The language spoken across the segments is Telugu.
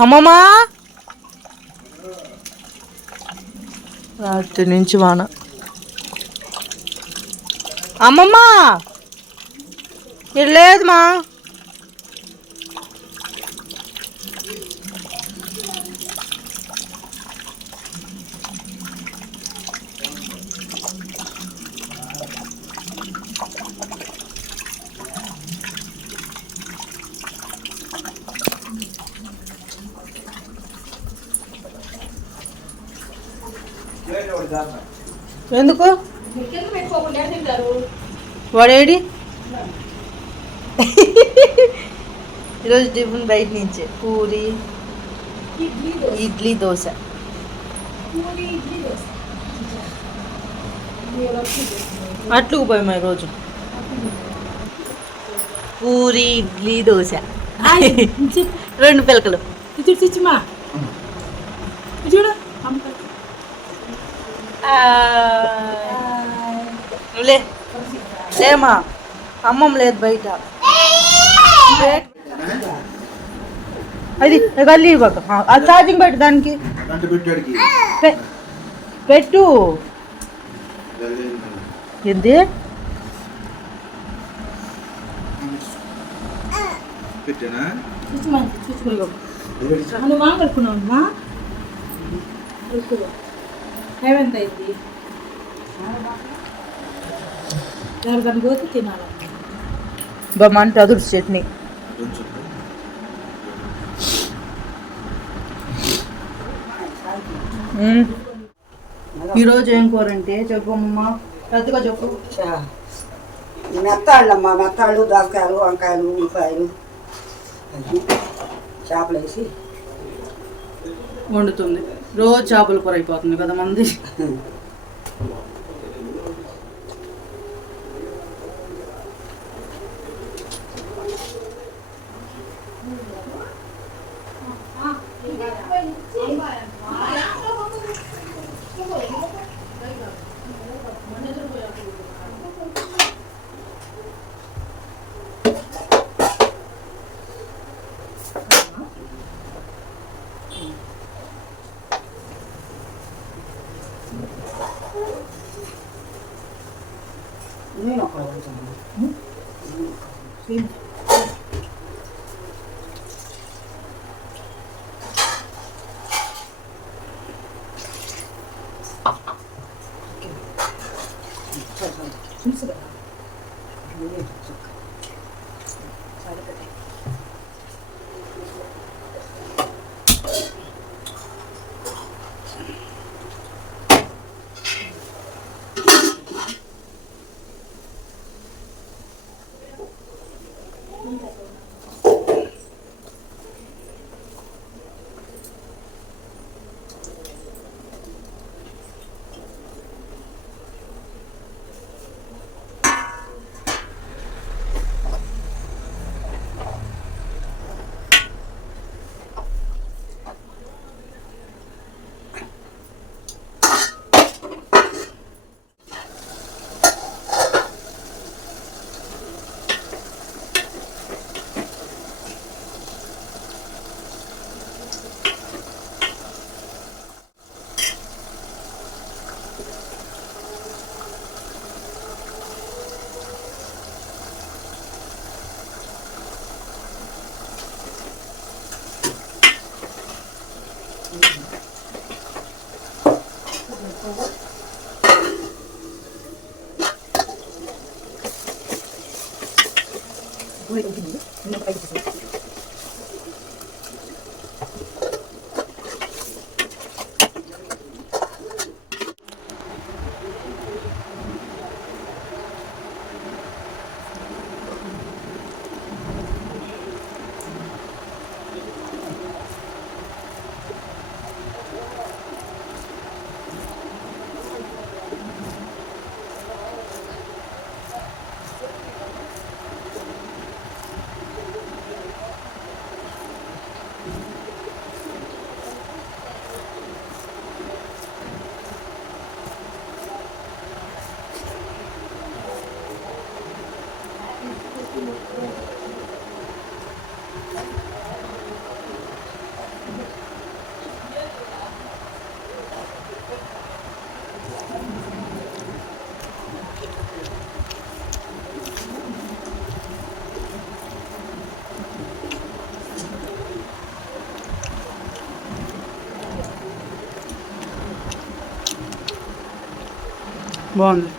అమ్మమ్మా! రాత్రి నుంచి వాన. అమ్మమ్మ! ఇది ఎందుకు? వాడేడి? ఈరోజు టిఫిన్ బయట నుంచే. పూరి ఇడ్లీ దోశ. అట్లుకు పోయి మా రోజు. పూరి ఇడ్లీ దోశ. రెండు పిలకలు. చిచ్చిమా? లే. లేమా? అమ్మమ్మ లేదు బయట. అది గల్లీ ఇవ్వక ఆ ఛార్జింగ్ పెట్టు దానికి. పెట్టు ఏంది? పెట్టానా? ఏమెంత అయింది దాని పోతే తినాలి? బొమ్మంటే అదురు చట్నీ. ఈరోజు ఏం కూర అంటే చెప్పు అమ్మమ్మ. పెద్దగా చెప్పు. మెత్తాళ్ళమ్మా మెత్తాళ్ళు దోసకాయలు వంకాయలు ఉల్లిపాయలు చేపలు వేసి వండుతుంది. రోజు చేపల కూర అయిపోతుంది కదా మంది. చూసు కదా బాగుంది.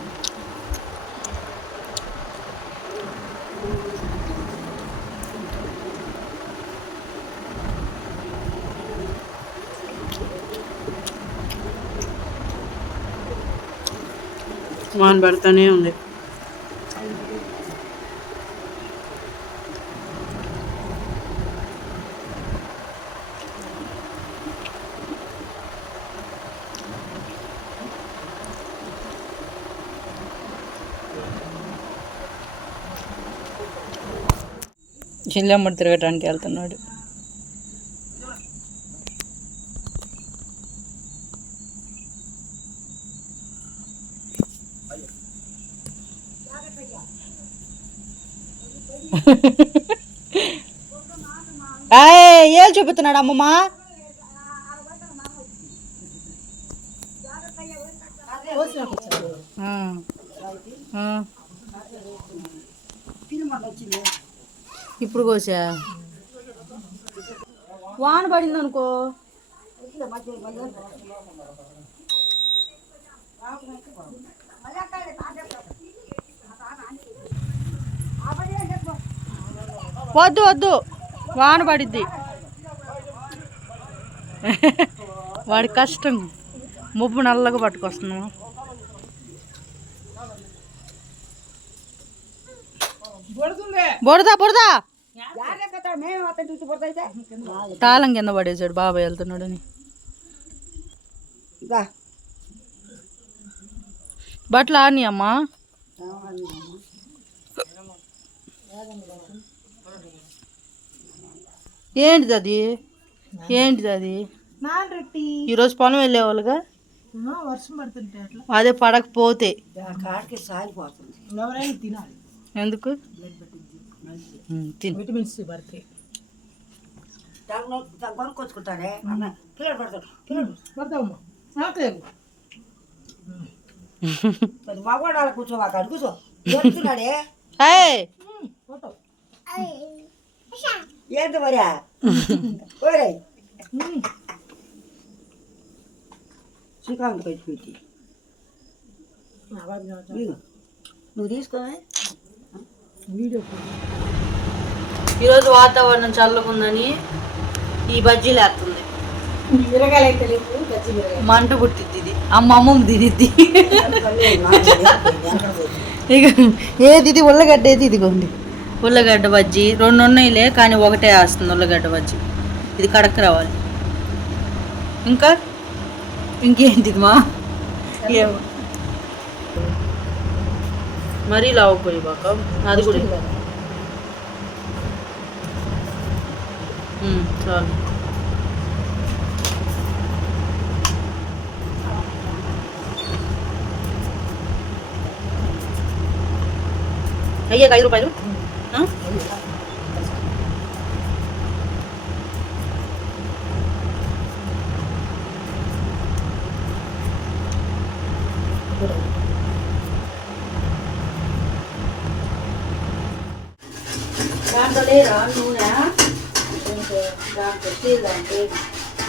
మాన్ పడుతూనే ఉంది. చిల్లమ్మడి తిరగటానికి వెళ్తున్నాడు. ఏళ్ళు చూపుతున్నాడు అమ్మమ్మ ఆ. ఇప్పుడు కోసా? వాన పడింది అనుకో. వద్దు వద్దు. వాన పడిద్ది. వాడి కష్టం. ముప్పు నల్లగా పట్టుకొస్తున్నాము బురదా. బురదా తాళం కింద పడేసాడు బాబాయ్ వెళ్తున్నాడని. బట్టలు ఆని అమ్మా. ఏంటిది అది? ఏంటిది అది? ఈరోజు పొలం వెళ్ళేవాళ్ళుగా? వర్షం పడుతుంటే అట్లా. అదే పడకపోతే. ఎందుకు? ఉమ్, తిను విటమిన్స్ పడతాయి దాంట్లో కొనుక్కొచ్చుకుంటాడే అన్న పిల్లడు పడతాడు పిల్లడు పడతావమ్మా ఆకలేదు మరి మగవాడు అలా కూర్చో మాకు అడు కూర్చో దొరుకుతున్నాడే ఏయ్, పోతావు ఏంటి మరి ఓరే శ్రీకాంత్ పెట్టి పెట్టి ఇదిగో. నువ్వు తీసుకోవాలి వీడియో ఈరోజు వాతావరణం చల్లకుందని ఈ బజ్జీలు వేస్తుంది మంట పుట్టిద్ది ఇది. అమ్మ అమ్మమ్మ తినిద్ది. ఇక ఏది ఇది? ఉల్లగడ్డ ఏది ఇదిగోండి. ఉల్లగడ్డ బజ్జీ. రెండు ఉన్నాయిలే కానీ ఒకటే వేస్తుంది ఉల్లగడ్డ బజ్జీ. ఇది కడక్ రావాలి. ఇంకా? ఇంకేంటిది మా? ఏమో. మరీ లావుపోయి బాక. అది కూడా 응, 저기. 여기가 이로 봐요? 응. 어? Cám ta lê rồi, nuôi nè steel అంటే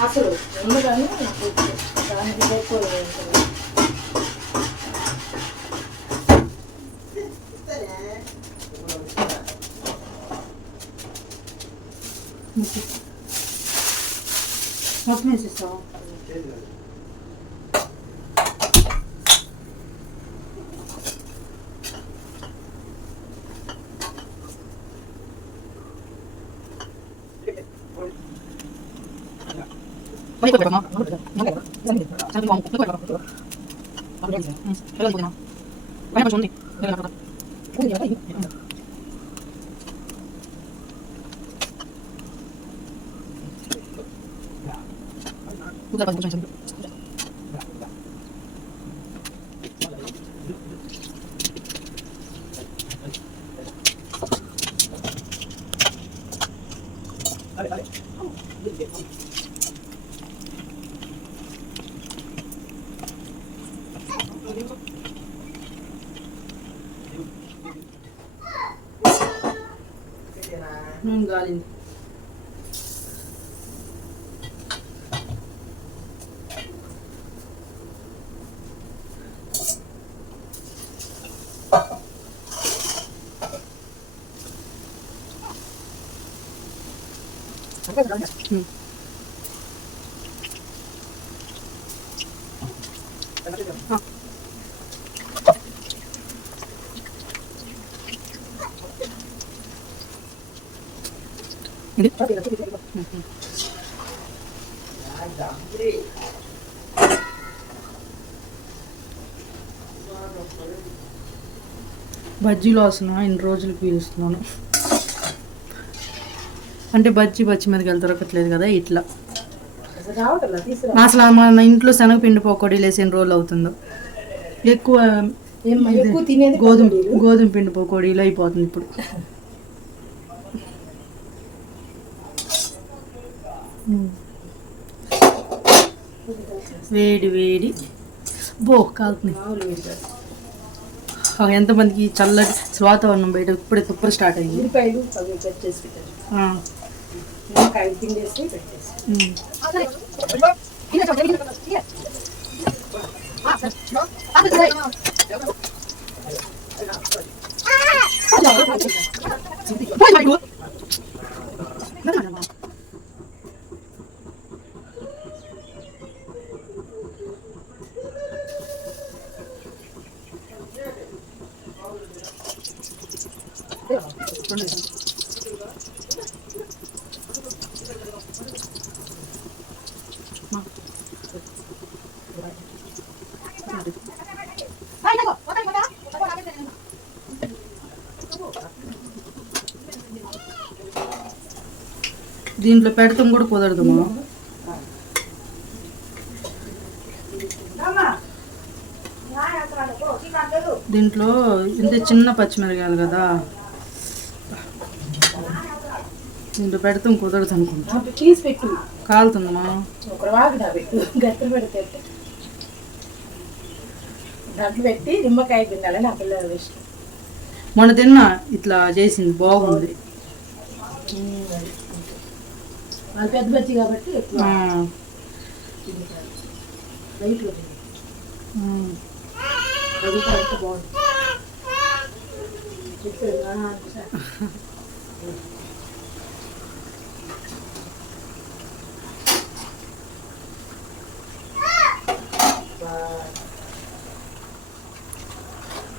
అసలు ఎందుకని దానికి ఎక్కువ మొత్తం వేసిస్తావా 많이 걸려 봐. 잠깐만. 잠깐만. 이거 봐. 아, 그래. 응. 내가 보내. 많이 좋네. 내가 봐. 오늘 야, 오늘 야. 오늘 봐. 오늘 봐. 弄到里。嗯。好。ఇది బజ్జీలో వస్తున్నా ఇన్ని రోజులు పీలుస్తున్నాను. అంటే బజ్జీ బజ్జీ మీదకి వెళ్తారు దొరకట్లేదు కదా ఇట్లా. అసలు మన ఇంట్లో శనగపిండి పకోడీలు వేసి ఎన్ని రోజులు అవుతుందో. ఎక్కువ గోధుమ. గోధుమ పిండి పకోడీలు అయిపోతుంది ఇప్పుడు. వేడి వేడి. బో. ఆ, ఎంతమందికి చల్లటి వాతావరణం బయట ఇప్పుడే తుప్పరు స్టార్ట్ అయ్యింది ఉల్లిపాయలు అవి కట్ చేసి పెట్టారు ఆ, నిమ్మకాయ పిండేసి పెట్టేసి. దీంట్లో పెడతాం కూడా కుదరదు మనం దీంట్లో ఇంత చిన్న పచ్చిమిరకాయలు కదా. దీంట్లో పెడతాం కుదరదు అనుకుంటా. తీసి పెట్టు. కాలుతుందమ్మా. ఒక వాగిదా పెట్టు గట్టి పెడితే దాంట్లో పెట్టి నిమ్మకాయ పిండాలని ఆ పిల్లలు ఇష్టం మొన్న తిన్నా ఇట్లా చేసింది బాగుంది. వాళ్ళు పెద్ద బజ్జి కాబట్టి ఎక్కువ. అది బాగుంది. చెప్పారు,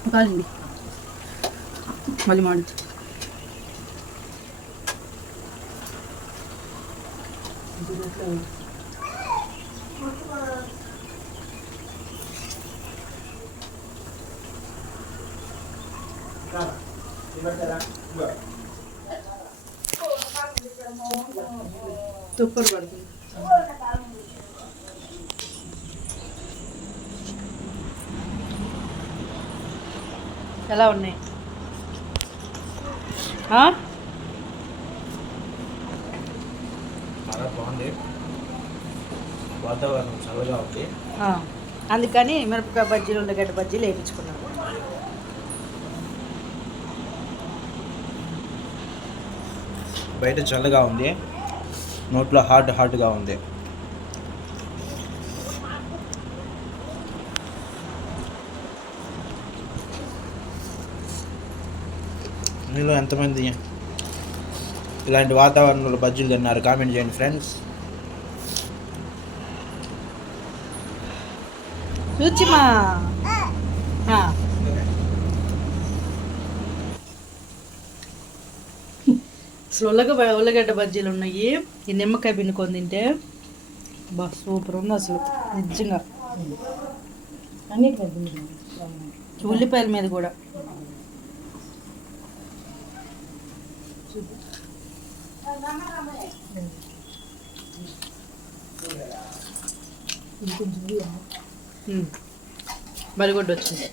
ಗಾಳಿ ಅಲ್ಲಿ ಮಾಡಿದ್ದು ತುಪ್ಪರ್ ಬರ್ತೀನಿ ఎలా ఉన్నాయి? బాగుంది. వాతావరణం చల్లగా ఉంది. అందుకని మిరపకాయ బజ్జీలు ఉల్లగడ్డ బజ్జీలు వేయించుకున్నాను. బయట చల్లగా ఉంది. నోట్లో హాట్ హాట్గా ఉంది. మీలో ఎంతమంది ఇలాంటి వాతావరణంలో బజ్జీలు తిన్నారు? కామెంట్ చేయండి ఫ్రెండ్స్. రుచిమా? ఆ. అసలు ఉల్లగ ఉల్లగడ్డ బజ్జీలు ఉన్నాయి. ఈ నిమ్మకాయ పిండుకొని తింటే బా సూపర్ ఉంది అసలు. నిజంగా. ఉల్లిపాయల మీద కూడా. ఇంకొంచెం వచ్చింది